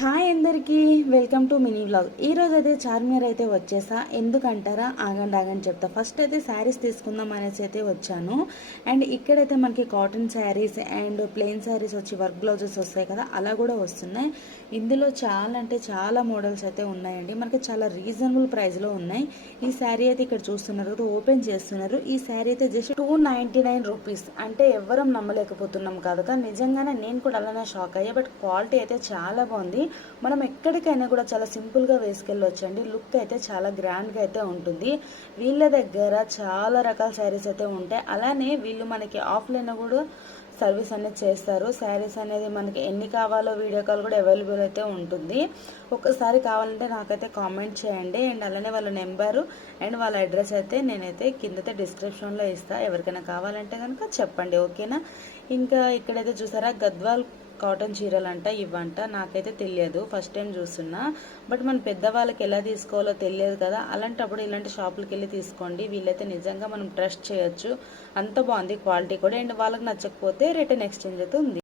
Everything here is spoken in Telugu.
హాయ్ అందరికీ, వెల్కమ్ టు మినీ వ్లాగ్. ఈరోజు అయితే చార్మినార్ అయితే వచ్చేసా. ఎందుకంటారా, ఆగండి చెప్తా. ఫస్ట్ అయితే శారీస్ తీసుకుందాం అనేసి అయితే వచ్చాను. అండ్ ఇక్కడైతే మనకి cotton saris and plain saris వచ్చి వర్క్ బ్లౌజెస్ వస్తాయి కదా, అలా కూడా వస్తున్నాయి. ఇందులో చాలా అంటే చాలా మోడల్స్ అయితే ఉన్నాయండి. మనకి చాలా రీజనబుల్ ప్రైస్లో ఉన్నాయి. ఈ శారీ అయితే ఇక్కడ చూస్తున్నారు కదా, ఓపెన్ చేస్తున్నారు. ఈ శారీ అయితే జస్ట్ 299 రూపీస్. అంటే ఎవ్వరం నమ్మలేకపోతున్నాం కదా, నిజంగానే నేను కూడా అలానే షాక్ అయ్యా. బట్ క్వాలిటీ అయితే చాలా బాగుంది. మనం ఎక్కడికైనా కూడా చాలా సింపుల్గా వేసుకెళ్ళొచ్చండి. లుక్ అయితే చాలా గ్రాండ్గా అయితే ఉంటుంది. వీళ్ళ దగ్గర చాలా రకాల శారీస్ అయితే ఉంటాయి. అలానే వీళ్ళు మనకి ఆఫ్లైన్ కూడా సర్వీస్ అనేది చేస్తారు. శారీస్ అనేది మనకి ఎన్ని కావాలో వీడియో కాల్ కూడా అవైలబుల్ అయితే ఉంటుంది. ఒక్కసారి కావాలంటే నాకైతే కామెంట్ చేయండి. అండ్ అలానే వాళ్ళ నెంబరు అండ్ వాళ్ళ అడ్రస్ అయితే నేనైతే కిందైతే డిస్క్రిప్షన్లో ఇస్తాను. ఎవరికైనా కావాలంటే కనుక చెప్పండి, ఓకేనా. ఇంకా ఇక్కడైతే చూసారా, గద్వాల్ కాటన్ చీరలు అంట, ఇవ్వంట. నాకైతే తెలియదు, ఫస్ట్ టైం చూస్తున్నా. బట్ మన పెద్దవాళ్ళకి ఎలా తీసుకోవాలో తెలియదు కదా, అలాంటప్పుడు ఇలాంటి షాపులకి వెళ్ళి తీసుకోండి. వీళ్ళైతే నిజంగా మనం ట్రస్ట్ చేయొచ్చు. అంత బాగుంది క్వాలిటీ కూడా. అండ్ వాళ్ళకి నచ్చకపోతే రిటర్న్ ఎక్స్చేంజ్ అయితే ఉంది.